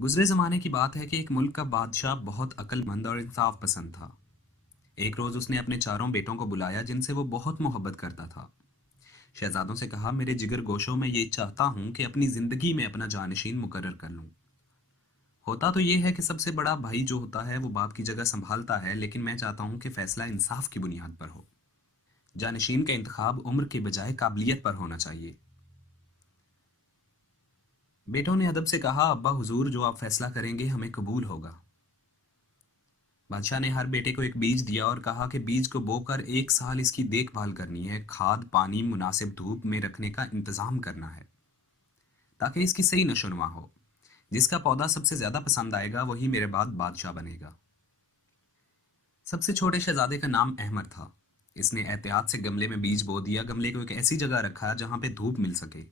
गुजरे ज़माने की बात है कि एक मुल्क का बादशाह बहुत अक्लमंद और इंसाफ पसंद था। एक रोज़ उसने अपने चारों बेटों को बुलाया जिनसे वो बहुत मोहब्बत करता था। शहजादों से कहा, मेरे जिगर गोशों में ये चाहता हूँ कि अपनी ज़िंदगी में अपना जानशीन मुकर्रर कर लूँ। होता तो ये है कि सबसे बड़ा भाई जो होता है वो बाप की जगह संभालता है, लेकिन मैं चाहता हूँ कि फैसला इंसाफ की बुनियाद पर हो। जानशीन का इंतखाब उम्र के बजाय काबिलियत पर होना चाहिए। बेटों ने अदब से कहा, अब्बा हुजूर, जो आप फैसला करेंगे हमें कबूल होगा। बादशाह ने हर बेटे को एक बीज दिया और कहा कि बीज को बोकर 1 साल इसकी देखभाल करनी है, खाद पानी मुनासिब धूप में रखने का इंतजाम करना है ताकि इसकी सही नशोनुमा हो। जिसका पौधा सबसे ज्यादा पसंद आएगा वही मेरे बाद बादशाह बनेगा। सबसे छोटे शहजादे का नाम अहमद था। इसने एहतियात से गमले में बीज बो दिया, गमले को एक ऐसी जगह रखा जहां पे धूप मिल सके।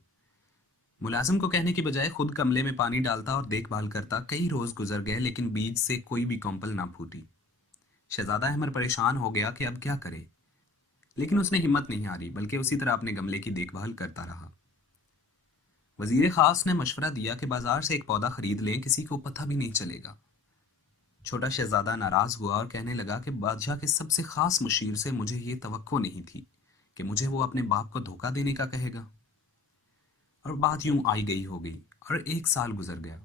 मुलाजिम को कहने की बजाय खुद गमले में पानी डालता और देखभाल करता। कई रोज गुजर गए लेकिन बीज से कोई भी कॉम्पल ना फूटी। शहजादा अहमद परेशान हो गया कि अब क्या करे, लेकिन उसने हिम्मत नहीं हारी, बल्कि उसी तरह अपने गमले की देखभाल करता रहा। वजीर खास ने मशवरा दिया कि बाजार से एक पौधा खरीद लें, किसी को पता भी नहीं चलेगा। छोटा शहजादा नाराज हुआ और कहने लगा कि बादशाह के सबसे खास मुशीर से मुझे ये तवक्को नहीं थी कि मुझे वो अपने बाप को धोखा देने का कहेगा। और बात यूं आई गई हो गई और 1 साल गुजर गया।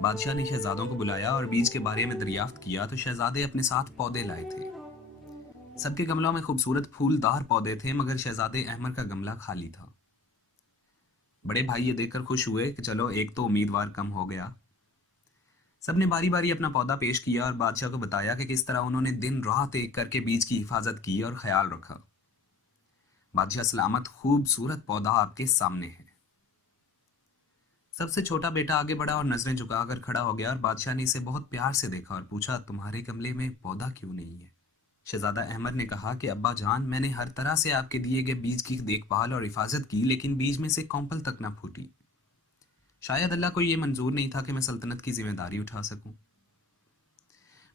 बादशाह ने शहजादों को बुलाया और बीज के बारे में दरियाफ्त किया तो शहजादे अपने साथ पौधे लाए थे। सबके गमलों में खूबसूरत फूलदार पौधे थे, मगर शहजादे अहमद का गमला खाली था। बड़े भाई ये देखकर खुश हुए कि चलो एक तो उम्मीदवार कम हो गया। सबने बारी बारी अपना पौधा पेश किया और बादशाह को बताया कि किस तरह उन्होंने दिन रात एक करके बीज की हिफाजत की और ख्याल रखा। बादशाह, सलामत खूबसूरत पौधा आपके सामने है। सबसे छोटा बेटा आगे बढ़ा और नजरें झुकाकर खड़ा हो गया और बादशाह ने इसे बहुत प्यार से देखा और पूछा, तुम्हारे गमले में पौधा क्यों नहीं है? शहजादा अहमद ने कहा कि अब्बा जान, मैंने हर तरह से आपके दिए गए बीज की देखभाल और हिफाजत की, लेकिन बीज में से कॉम्पल तक ना फूटी। शायद अल्लाह को यह मंजूर नहीं था कि मैं सल्तनत की जिम्मेदारी उठा सकूं।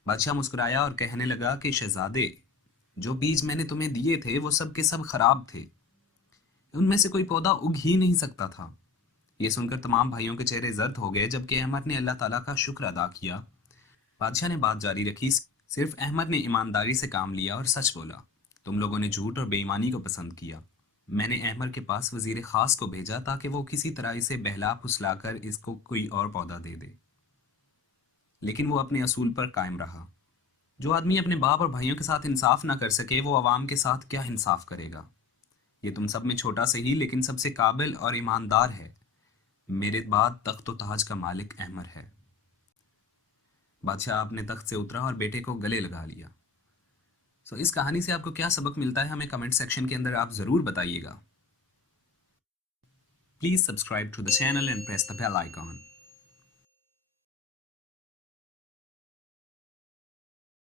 बादशाह मुस्कुराया और कहने लगा कि शहजादे, जो बीज मैंने तुम्हें दिए थे वो सब के सब खराब थे। उनमें से कोई पौधा उग ही नहीं सकता था। ये सुनकर तमाम भाइयों के चेहरे जर्द हो गए, जबकि अहमद ने अल्लाह ताला का शुक्र अदा किया। बादशाह ने बात जारी रखी, सिर्फ अहमद ने ईमानदारी से काम लिया और सच बोला। तुम लोगों ने झूठ और बेईमानी को पसंद किया। मैंने अहमद के पास वजीर खास को भेजा ताकि वो किसी तरह इसे बहला फुसलाकर इसको कोई और पौधा दे दे, लेकिन वो अपने असूल पर कायम रहा। जो आदमी अपने बाप और भाइयों के साथ इंसाफ ना कर सके वो अवाम के साथ क्या इंसाफ करेगा? ये तुम सब में छोटा सही लेकिन सबसे काबिल और ईमानदार है। मेरे बाद तख्त व ताज का मालिक अहमद है। बादशाह अपने तख्त से उतरा और बेटे को गले लगा लिया। इस कहानी से आपको क्या सबक मिलता है, हमें कमेंट सेक्शन के अंदर आप जरूर बताइएगा। Please subscribe to the channel and press the bell icon.